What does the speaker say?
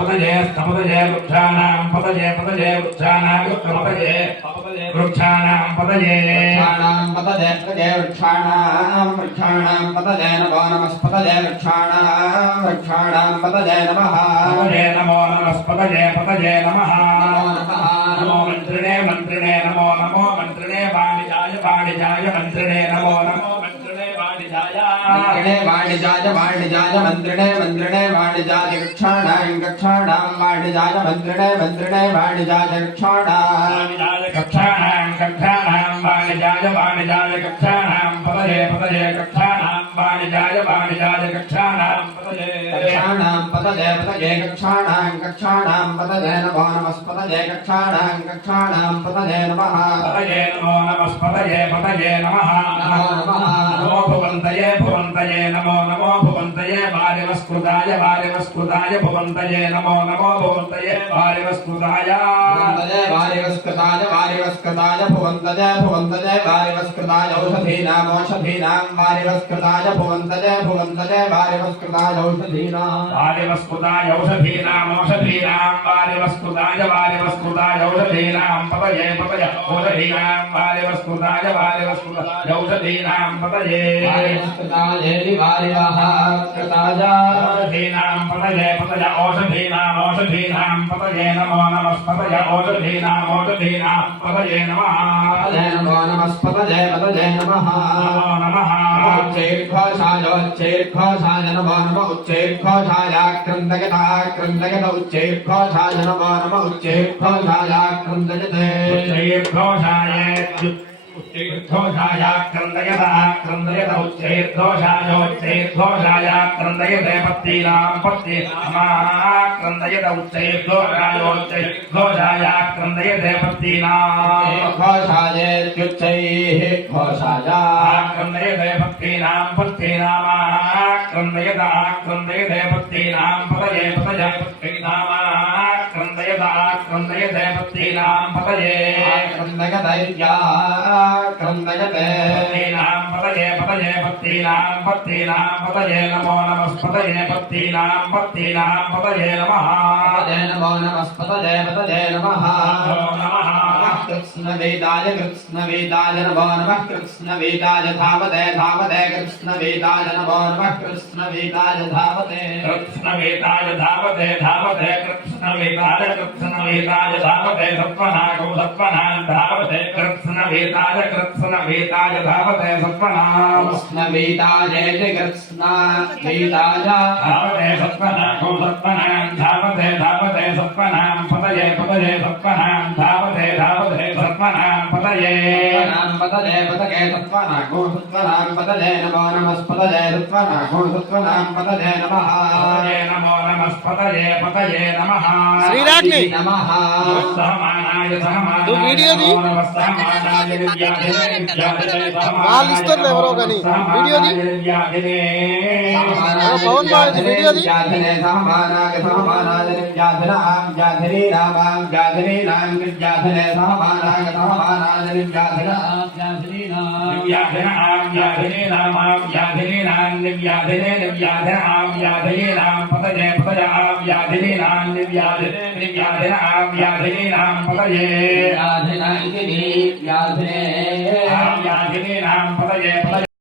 पतये स्तपतये वृक्षाणां पतये पतये वृक्षाणां पतये वृक्षाणां पतये पतये वृक्षाणां पतये नमो नमस्पतये वृक्षाणां पतये नमः नमो नमस्पतये पतये नमः नमो मंत्रिणे मंत्रिणे नमो नमो मंत्रिणे वाणिजाय मंत्रिणे नमो नमो मंत्रिणे वाणिजाय मंत्रिणे वाणिजाय कक्षाणां वाणिजाय मंत्रिणे वाणिजाय कक्षाणां वाणिजाय कक्षाणां पतये पतये कक्षाणां वाणिजाय कक्षाणां पतये कक्षाणां पतये नमो नमस्पतये कक्षाणां पतये नमः नमो नमस्पतये पतये नमः नमो भुवन्तये नमो नमो भुवन्तये वारिवस्कृताय भुवन्तये नमो नमो भुवन्तये वारिवस्कृताय भुवन्तये वारिवस्कृताय औषधीनां वारिवस्कृताय भुवन्तये वारिवस्कृताय औषधीनां वारिवस्कृताय औषधीनां वारिवस्कृताय औषधीनां पतये पतये औषधीनां वारिवस्कृताय औषधीनां पतये वारिवस्कृताय औषधीनां पतये पतये औषधीनां पतये नमो नमस्पतये औषधीनां पतये नमः नमो नमस्पतये नमः नमः उच्चैर्घोषाय नमो नमः उच्चैर्घोषाय क्रन्दयत उच्चैर्घोषाय नमो नमः उच्चैर्घोषाय क्रन्दयते उच्चैर्घोषाय क्रन्दयत उच्चैर्घोषाय क्रन्दयते पत्तीनां क्रन्दयत उच्चैर्घोषाय क्रन्दयते पत्तीनां घोषाय क्रन्दयते पत्तीनां क्रन्दयते पत्तीनां पतये पत्तीनां क्रन्दयते पत्तीनां पतये क्रन्दयते पत्तीनां पतये नमो नमस्पतये पत्तीनां पतये नमः नमो नमस्पतये नमः कृष्णवेदाय नमो नमः कृष्णवेदाय धावते कृष्णवेदाय नमो नमः कृष्णवेदाय धावते कृष्णवेदाय धावते कृष्णवेदाय धावते सत्वनागो सत्वनां धावते कृष्णवेदाय धावते सत्वनां कृष्णवेदाय धावते सत्वनागो सत्वनां धावते सत्वनां पतये सत्वनां धावते सत्वनां पतये सत्वनागो सत्वनां पतये नमो नमस्पतये सत्वनागो सत्वनां पतये नमः नमो नमस्पतये नमः श्रीराज्ञी नमः सहमानाय तू वीडियो दी వాళ్ళు ఇస్తారు ఎవరో కానీ వీడియో ది పవన్ బాబు వీడియో ది पतये